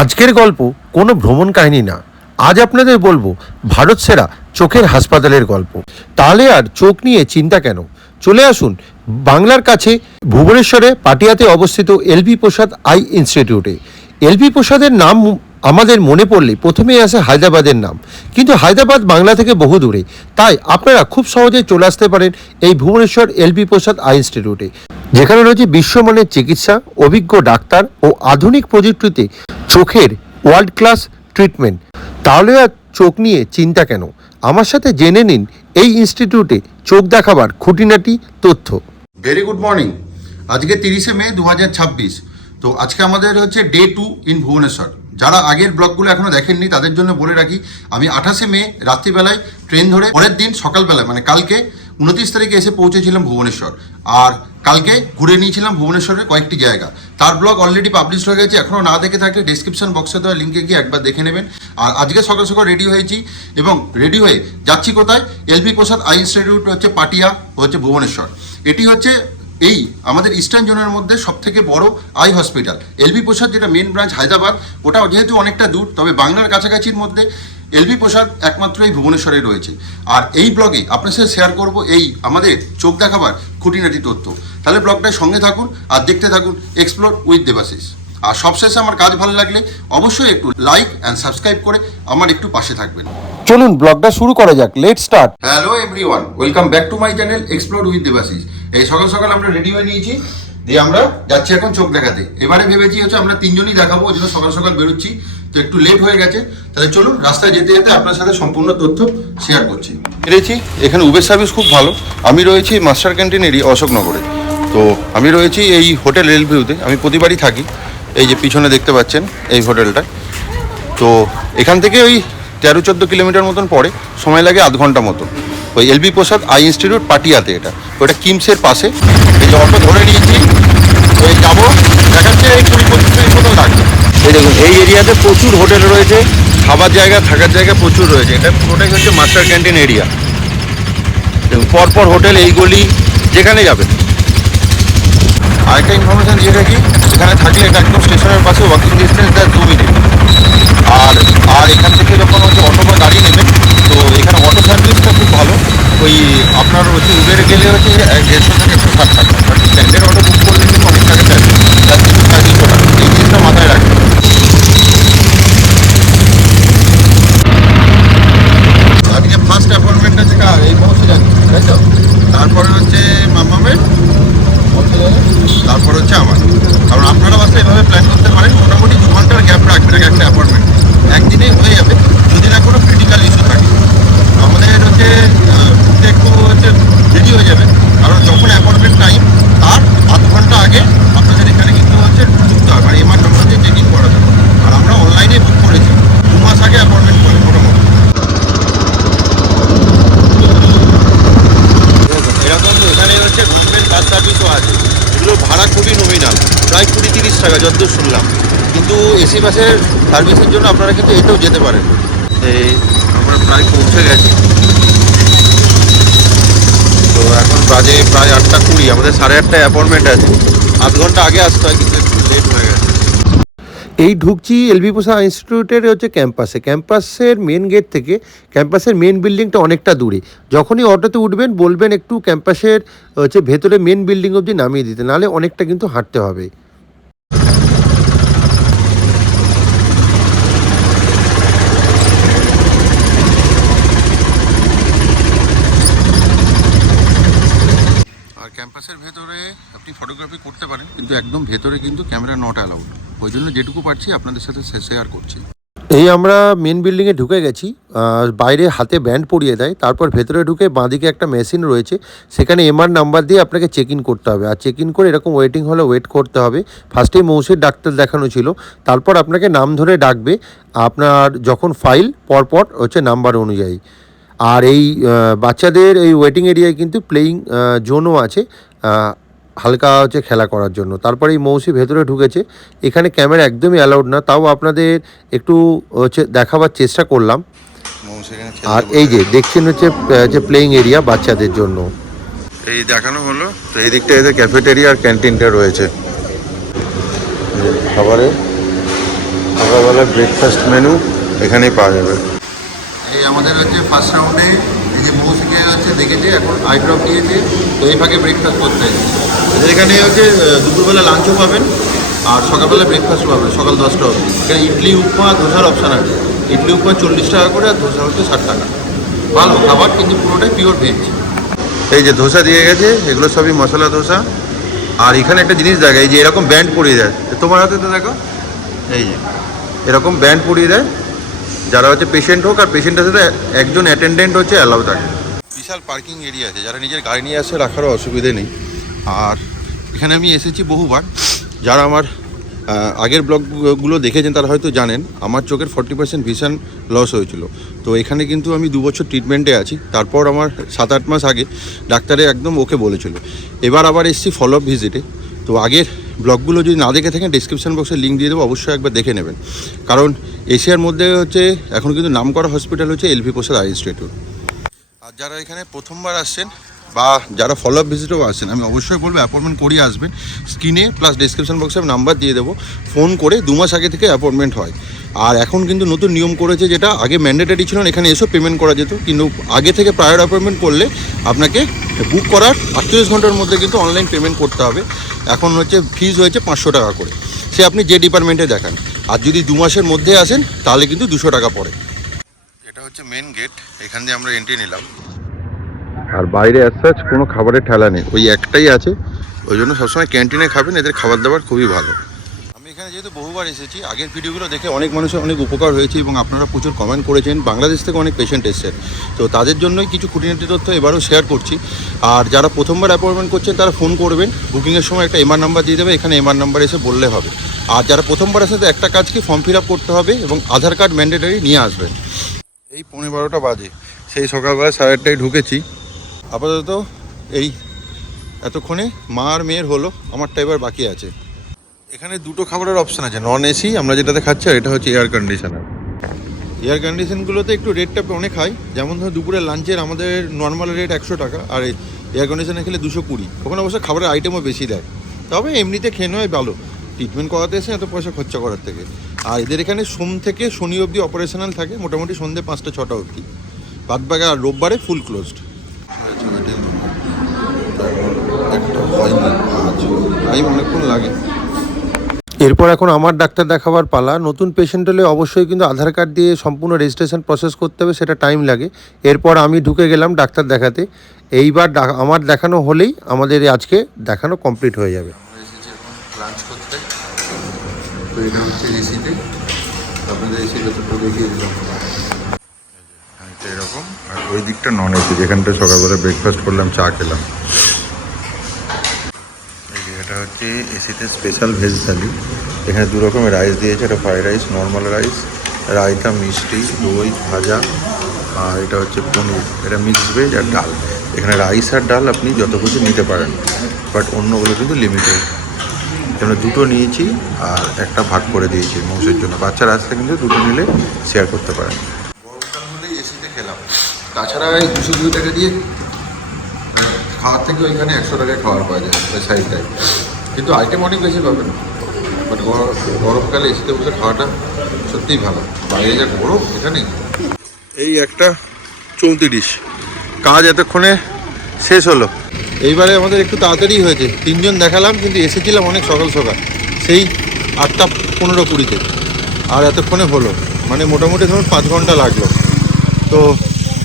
আজকের গল্প কোনো ভ্রমণ কাহিনী না। আজ আপনাদের বলবো ভারত সেরা চোখের হাসপাতালের গল্প। তাহলে আর চোখ নিয়ে চিন্তা কেন, চলে আসুন বাংলার কাছে ভুবনেশ্বরে পাটিয়াতে অবস্থিত এলবি প্রসাদ আই ইনস্টিটিউটে। এলবি প্রসাদের নাম আমাদের মনে পড়লে প্রথমেই আসে হায়দ্রাবাদের নাম, কিন্তু হায়দ্রাবাদ বাংলা থেকে বহু দূরে। তাই আপনারা খুব সহজেই চলে আসতে পারেন এই ভুবনেশ্বর এলবি প্রসাদ আই ইনস্টিটিউটে, যেখানে রয়েছে বিশ্বমানের চিকিৎসা, অভিজ্ঞ ডাক্তার ও আধুনিক প্রযুক্তিতে চোখের ওয়ার্ল্ড ক্লাস ট্রিটমেন্ট। তাহলে আর চোখ নিয়ে চিন্তা কেন, আমার সাথে জেনে নিন এই ইনস্টিটিউটে চোখ দেখাবার খুঁটিনাটি তথ্য। Very good morning. আজকে 30শে মে 2026। তো আজকে আমাদের হচ্ছে ডে 2 ইন ভুবনেশ্বর। যারা আগের ব্লগগুলো এখনো দেখেননি তাদের জন্য বলে রাখি, আমি 28শে মে রাত্রিবেলায় ট্রেন ধরে পরের দিন সকালবেলায় মানে কালকে 29 তারিখে এসে পৌঁছেছিলাম ভুবনেশ্বর। আর কালকে ঘুরে নিয়েছিলাম ভুবনেশ্বরের কয়েকটি জায়গা। তার ব্লগ অলরেডি পাবলিশ হয়ে গেছে, এখনও না দেখে থাকলে ডেসক্রিপশন বক্সে দেওয়া লিঙ্কে গিয়ে একবার দেখে নেবেন। আর আজকে সকাল সকাল রেডি হয়েছি এবং রেডি হয়ে যাচ্ছি কোথায়? এলবি প্রসাদ আই ইনস্টিটিউট হচ্ছে পাটিয়া হচ্ছে ভুবনেশ্বর। এটি হচ্ছে এই আমাদের ইস্টার্ন জোনের মধ্যে সব থেকে বড় আই হসপিটাল। এলবি প্রসাদ যেটা মেন ব্রাঞ্চ হায়দ্রাবাদ, ওটা যেহেতু অনেকটা দূর, তবে বাংলার কাছাকাছির মধ্যে এলবি প্রসাদ একমাত্র এই ভুবনেশ্বরে রয়েছে। আর এই ব্লগে আপনার সাথে শেয়ার করব এই আমাদের চোখ দেখাবার খুঁটিনাটি তথ্য। তাহলে ব্লগটার সঙ্গে থাকুন আর দেখতে থাকুন এক্সপ্লোর উইথ দেবাশিস। আর সবশেষে আমার কাজ ভালো লাগলে অবশ্যই একটু লাইক অ্যান্ড সাবস্ক্রাইব করে আমার একটু পাশে থাকবেন। চলুন ব্লগটা শুরু করা যাক, let start. Hello everyone, welcome back to my channel explore with Debashis. এই সকাল সকাল আমরা রেডি হয়ে নিয়েছি, দিয়ে আমরা যাচ্ছি এখন চোখ দেখাতে। এবারে ভেবেছি হচ্ছে আমরা তিনজনই দেখাবো, ওই জন্য সকাল সকাল বেরোচ্ছি, তো একটু লেট হয়ে গেছে। তাহলে চলুন রাস্তায় যেতে যেতে আপনার সাথে সম্পূর্ণ তথ্য শেয়ার করছি। বেরিয়েছি, এখানে উবের সার্ভিস খুব ভালো। আমি রয়েছি মাস্টার ক্যান্টিন এরিয়া অশোকনগরে। তো আমি রয়েছি এই হোটেল রেল ভিউতে, আমি প্রতিবারই থাকি। এই যে পিছনে দেখতে পাচ্ছেন এই হোটেলটা। তো এখান থেকে ওই 13-14 কিলোমিটার মতন পড়ে, সময় লাগে আধ ঘন্টা মতন। ওই এলবি প্রসাদ আই ইনস্টিটিউট পাটিয়াতে, এটা ওটা কিমসের পাশে। এই যে অটো ধরে নিয়েছি, ওই যাবো, দেখাচ্ছে এই 20-25 মিনিট মতন লাগবে। এই দেখুন এই এরিয়াতে প্রচুর হোটেল রয়েছে, খাবার জায়গা থাকার জায়গা প্রচুর রয়েছে। এটা পুরোটাই হচ্ছে মাস্টার ক্যান্টিন এরিয়া। দেখুন পরপর হোটেল, এই গলি যেখানে যাবেন। আরেকটা ইনফরমেশান দিয়ে রাখি, এখানে থাকলে এটা একদম স্টেশনের পাশে, ওয়াকিং ডিস্টেন্স 2 মিনিট। আর আর এখান থেকে যখন হচ্ছে অটো বা গাড়ি নেবেন, তো এখানে অটো সার্ভিসটা খুব ভালো। ওই আপনার হচ্ছে উবেরে গেলে হচ্ছে 150 থেকে 160 টাকা, বাট স্ট্যান্ডার্ড অটো বুক করলে কিন্তু অনেক টাকা চাইবে, 400-300 টাকা। এই জিনিসটা মাথায় রাখবেন। আজকে ফার্স্ট অ্যাপয়েন্টমেন্ট আছে কার? এই পৌঁছে যাচ্ছে, তাই তো? তারপরে হচ্ছে মামামের, তারপর হচ্ছে আমার। কারণ আপনারা আসলে এভাবে প্ল্যান করতে পারেন, মোটামুটি 2 ঘন্টার গ্যাপ রাখবেন একটা অ্যাপয়েন্টমেন্ট, একদিনেই হয়ে যাবে যদি না কোনো ক্রিটিক্যাল ইস্যু থাকে। আমাদের হচ্ছে একটু হচ্ছে দেরি হয়ে যাবে, কারণ যখন অ্যাপয়েন্টমেন্ট টাইম তার আধ ঘন্টা আগে আপনাদের এখানে কিন্তু হচ্ছে ঢুকতে হবে, মানে এমআর নম্বর দিয়ে চেক ইন করা যাবে। আর আমরা অনলাইনে বুক করেছি 2 মাস আগে অ্যাপয়েন্টমেন্ট করে মোটামুটি। এরকম এখানে হচ্ছে গভর্নমেন্ট বাস সার্ভিসও আছে, এগুলো ভাড়া খুবই নমিনাল, প্রায় 20-30 টাকা যতদূর শুনলাম। কিন্তু এসি বাসের সার্ভিসের জন্য আপনারা কিন্তু এতেও যেতে পারেন। এই আমরা প্রায় পৌঁছে গেছি। তো এখন বাজে প্রায় 8:20, আমাদের 8:30টায় অ্যাপয়েন্টমেন্ট আছে। আধ ঘন্টা আগে আসতে হয়, কিন্তু একটু লেট হয়ে গেছে। এই ঢুকছি এলবি প্রসাদ ইনস্টিটিউটের হচ্ছে ক্যাম্পাসে। ক্যাম্পাসের মেন গেট থেকে ক্যাম্পাসের মেন বিল্ডিংটা অনেকটা দূরে। যখনই অটোতে উঠবেন বলবেন একটু ক্যাম্পাসের হচ্ছে ভেতরে মেন বিল্ডিং অবধি নামিয়ে দিতে, নাহলে অনেকটা কিন্তু হাঁটতে হবে। আর ক্যাম্পাসের ভেতরে আপনি ফটোগ্রাফি করতে পারেন, কিন্তু একদম ভেতরে কিন্তু ক্যামেরা নট অ্যালাউড। ওই জন্য যেটুকু পারছি আপনাদের সাথে শেয়ার করছি। এই আমরা মেন বিল্ডিংয়ে ঢুকে গেছি। বাইরে হাতে ব্যান্ড পরিয়ে দেয়, তারপর ভেতরে ঢুকে বাঁদিকে একটা মেশিন রয়েছে, সেখানে এমআর নাম্বার দিয়ে আপনাকে চেক ইন করতে হবে। আর চেক ইন করে এরকম ওয়েটিং হলে ওয়েট করতে হবে। ফার্স্টেই মৌসুমীর ডাক্তার দেখানো ছিল, তারপর আপনাকে নাম ধরে ডাকবে আপনার যখন ফাইল পরপর হচ্ছে নাম্বার অনুযায়ী। আর এই বাচ্চাদের এই ওয়েটিং এরিয়ায় কিন্তু প্লেয়িং জোনও আছে, হালকা হচ্ছে খেলা করার জন্য। তারপরে এই মৌসি ভেতরে ঢুকেছে, এখানে ক্যামেরা একদমই অ্যালাউড না, তাও আপনাদের একটু হচ্ছে দেখাবার চেষ্টা করলাম। আর এই যে দেখছেন হচ্ছে যে প্লেয়িং এরিয়া বাচ্চাদের জন্য এই দেখানো হলো। তো এই দিকটা এদের ক্যাফেটেরিয়া আর ক্যান্টিনটা রয়েছে খাবারের। সকালবেলা ব্রেকফাস্ট মেনু এখানেই পাওয়া যাবে। এই আমাদের হচ্ছে ফার্স্ট রাউন্ডে এই যে মৌসিকে হচ্ছে দেখেছে, এখন আই ড্রপ নিয়েছে, তো এই ফাঁকে ব্রেকফাস্ট করতে হচ্ছে। এখানে হচ্ছে দুপুরবেলা লাঞ্চও পাবেন আর সকালবেলা ব্রেকফাস্ট পাবেন সকাল 10টা অবধি। এখানে ইডলি উপমা ধোসার অপশান আছে। ইডলি উপমা 40 টাকা করে আর ধোসা হচ্ছে 60 টাকা। ভালো খাবার, কিন্তু পুরোটাই পিওর ভেজ। এই যে ধোসা দিয়ে গেছে, এগুলো সবই মশলা ধোসা। আর এখানে একটা জিনিস দেখা, এই যে এরকম ব্যান্ড পরিয়ে দেয়, তোমার হাতে তো দেখো, এই যে এরকম ব্যান্ড পরিয়ে দেয়, যারা হচ্ছে পেশেন্ট হোক আর পেশেন্টের সাথে একজন অ্যাটেন্ডেন্ট হচ্ছে অ্যালাউ থাকে। বিশাল পার্কিং এরিয়া আছে, যারা নিজের গাড়ি নিয়ে আসে রাখারও অসুবিধে নেই। আর এখানে আমি এসেছি বহুবার। যারা আমার আগের ব্লগগুলো দেখেছেন তারা হয়তো জানেন আমার চোখের 40% ভিশন লস হয়েছিল। তো এখানে কিন্তু আমি 2 বছর ট্রিটমেন্টে আছি। তারপর আমার 7-8 মাস আগে ডাক্তারে একদম ওকে বলেছিল। এবার আবার এসেছি ফলো আপ ভিজিটে। তো আগের ব্লগগুলো যদি না দেখে থাকেন ডিসক্রিপশন বক্সে লিঙ্ক দিয়ে দেবো, অবশ্যই একবার দেখে নেবেন। কারণ এশিয়ার মধ্যে হচ্ছে এখন কিন্তু নামকরা হসপিটাল হচ্ছে এলভি প্রসাদ আই ইনস্টিটিউট। আর যারা এখানে প্রথমবার আসছেন বা যারা ফলো আপ ভিজিটেও আসছেন, আমি অবশ্যই বলবো অ্যাপয়েন্টমেন্ট করিয়ে আসবেন। স্ক্রিনে প্লাস ডিসক্রিপশন বক্সে আমি নাম্বার দিয়ে দেবো, ফোন করে 2 মাস আগে থেকে অ্যাপয়েন্টমেন্ট হয়। আর এখন কিন্তু নতুন নিয়ম করেছে, যেটা আগে ম্যান্ডেটারি ছিল না, এখানে এসব পেমেন্ট করা যেত, কিন্তু আগে থেকে প্রায়র অ্যাপয়েন্টমেন্ট করলে আপনাকে বুক করার 48 ঘন্টার মধ্যে কিন্তু অনলাইন পেমেন্ট করতে হবে। এখন হচ্ছে ফিজ হয়েছে 500 টাকা করে, সে আপনি যে ডিপার্টমেন্টে দেখান। আর যদি 2 মাসের মধ্যে আসেন তাহলে কিন্তু 200 টাকা পড়ে। এটা হচ্ছে মেন গেট, এখান দিয়ে আমরা এন্ট্রি নিলাম। আর বাইরে অ্যাজ সাচ কোনো খাবারের ঠেলা নেই, ওই একটাই আছে, ওই জন্য সবসময় ক্যান্টিনে খাবেন, এদের খাবার দাবার খুবই ভালো। আমি এখানে যেহেতু বহুবার এসেছি, আগের ভিডিওগুলো দেখে অনেক মানুষের অনেক উপকার হয়েছে এবং আপনারা প্রচুর কমেন্ট করেছেন। বাংলাদেশ থেকে অনেক পেশেন্ট এসেছেন, তো তাদের জন্যই কিছু খুঁটিনাটি তথ্য এবারও শেয়ার করছি। আর যারা প্রথমবার অ্যাপয়েন্টমেন্ট করছেন তারা ফোন করবেন, বুকিংয়ের সময় একটা এমআর নাম্বার দিয়ে দেবে, এখানে এমআর নাম্বার এসে বললে হবে। আর যারা প্রথমবার আসেন তো একটা কাজ কি, ফর্ম ফিল আপ করতে হবে এবং আধার কার্ড ম্যান্ডেটারি নিয়ে আসবেন। এই 12:15 বাজে, সেই সকালবেলা 8:30টায় ঢুকেছি। আপাতত এই এতক্ষণে মা আর মেয়ের হলো, আমারটা এবার বাকি আছে। এখানে দুটো খাবারের অপশান আছে, নন এসি আমরা যেটাতে খাচ্ছি, আর এটা হচ্ছে এয়ার কন্ডিশনার। এয়ার কন্ডিশনগুলোতে একটু রেটটা অনেক হাই, যেমন ধরো দুপুরে লাঞ্চের আমাদের নর্মাল রেট 100 টাকা, আর এয়ার কন্ডিশনে খেলে 220। ওখানে অবশ্য খাবারের আইটেমও বেশি দেয়, তবে এমনিতে খেয়ে নেওয়াই ভালো, ট্রিটমেন্ট করাতে এসে এত পয়সা খরচা করার থেকে। আর এদের এখানে সোম থেকে শনি অবধি অপারেশনাল থাকে, মোটামুটি সন্ধ্যে 5টা-6টা অবধি, বাদবাকি আর রোববারে ফুল ক্লোজড। অনেকক্ষণ লাগে। এরপর এখন আমার ডাক্তার দেখাবার পালা। নতুন পেশেন্ট হলে অবশ্যই কিন্তু আধার কার্ড দিয়ে সম্পূর্ণ রেজিস্ট্রেশন প্রসেস করতে হবে, সেটা টাইম লাগে। এরপর আমি ঢুকে গেলাম ডাক্তার দেখাতে। এইবার আমার দেখানো হলেই আমাদের আজকে দেখানো কমপ্লিট হয়ে যাবে। আমরা এসেছি এখন লাঞ্চ করতে, তো এটা হচ্ছে এসিতে, আপনাদের এসি যতটুকু দেখিয়ে দিলাম এরকম। আর ওই দিকটা নন এসি, যেখানটা সকালবেলা ব্রেকফাস্ট করলাম, চা খেলাম। এটা হচ্ছে এসিতে স্পেশাল ভেজ থালি। এখানে 2 রকমের রাইস দিয়েছে, এটা fried rice, normal rice, raita, মিষ্টি, দই, ভাজা, আর এটা হচ্ছে পনির। এটা মিক্সড ভেজ আর ডাল। এখানে রাইস আর ডাল আপনি যত খুশি নিতে পারেন, বাট অন্যগুলো কিন্তু লিমিটেড। আমরা 2টো নিয়েছি আর একটা ভাগ করে দিয়েছি মৌসের জন্য। বাচ্চারা আসলে কিন্তু 2টো নিলে শেয়ার করতে পারেন। গরমকাল হলে এসিতে খেলাম, তাছাড়া এই 202 টাকা দিয়ে খাওয়ার থেকে ওইখানে 100 টাকায় খাওয়ার পাওয়া যায় ওই সাইডটায়, কিন্তু আইটেম অনেক বেশি পাবেন। বাট গরমকালে এসিতে বসে খাওয়াটা সত্যিই ভালো, বাইরে যা গরম এখানে। এই একটা 34, কাজ এতক্ষণে শেষ হলো। এইবারে আমাদের একটু তাড়াতাড়ি হয়েছে, 3 জন দেখালাম, কিন্তু এসেছিলাম অনেক সকাল সকাল, সেই 8:15-20-তে, আর এতক্ষণে হলো, মানে মোটামুটি ধরুন 5 ঘন্টা লাগলো। তো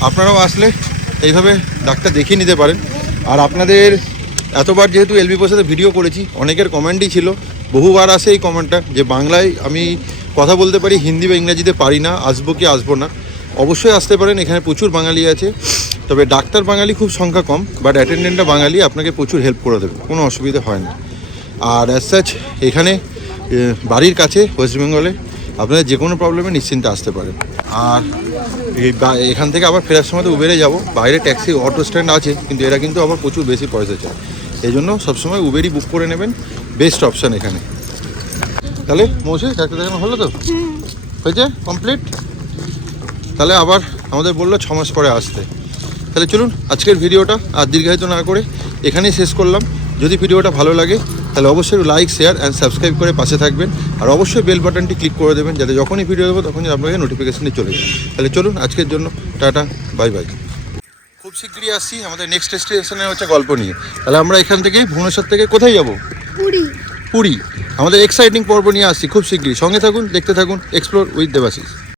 আপনারাও আসলে এইভাবে ডাক্তার দেখিয়ে নিতে পারেন। আর আপনাদের এতবার যেহেতু এলভি প্রসাদে ভিডিও করেছি, অনেকের কমেন্টই ছিল, বহুবার আসে এই কমেন্টটা, যে বাংলায় আমি কথা বলতে পারি, হিন্দি বা ইংরাজিতে পারি না, আসবো কি আসবো না। অবশ্যই আসতে পারেন, এখানে প্রচুর বাঙালি আছে, তবে ডাক্তার বাঙালি খুব সংখ্যা কম, বাট অ্যাটেন্ডেন্টটা বাঙালি, আপনাকে প্রচুর হেল্প করে দেবে, কোনো অসুবিধা হয় না। আর অ্যাজ সাচ এখানে বাড়ির কাছে ওয়েস্ট বেঙ্গলে আপনারা যে কোনো প্রবলেমে নিশ্চিন্তে আসতে পারেন। আর এখান থেকে আবার ফেরার সময় তো উবেরে যাব, বাইরে ট্যাক্সি অটো স্ট্যান্ড আছে, কিন্তু এরা কিন্তু আবার প্রচুর বেশি পয়সা চায়, এই জন্য সবসময় উবেরই বুক করে নেবেন, বেস্ট অপশান এখানে। তাহলে মৌসি ডাক্তার দেখানো হলো তো, হয়েছে কমপ্লিট। তাহলে আবার আমাদের বললো 6 মাস পরে আসতে। তাহলে চলুন আজকের ভিডিওটা আর দীর্ঘায়িত না করে এখানেই শেষ করলাম। যদি ভিডিওটা ভালো লাগে তাহলে অবশ্যই লাইক শেয়ার অ্যান্ড সাবস্ক্রাইব করে পাশে থাকবেন। আর অবশ্যই বেল বাটনটি ক্লিক করে দেবেন, যাতে যখনই ভিডিও দেবো তখন আপনাকে নোটিফিকেশানে চলে যায়। তাহলে চলুন আজকের জন্য টাটা, বাই বাই। খুব শীঘ্রই আসছি আমাদের নেক্সট ডেস্টিনেশনে হচ্ছে গল্প নিয়ে। তাহলে আমরা এখান থেকে ভুবনেশ্বর থেকে কোথায় যাব? পুরী। পুরী। আমাদের এক্সাইটিং পর্ব নিয়ে আসছি খুব শীঘ্রই। সঙ্গে থাকুন, দেখতে থাকুন এক্সপ্লোর উইথ দেবাশিস।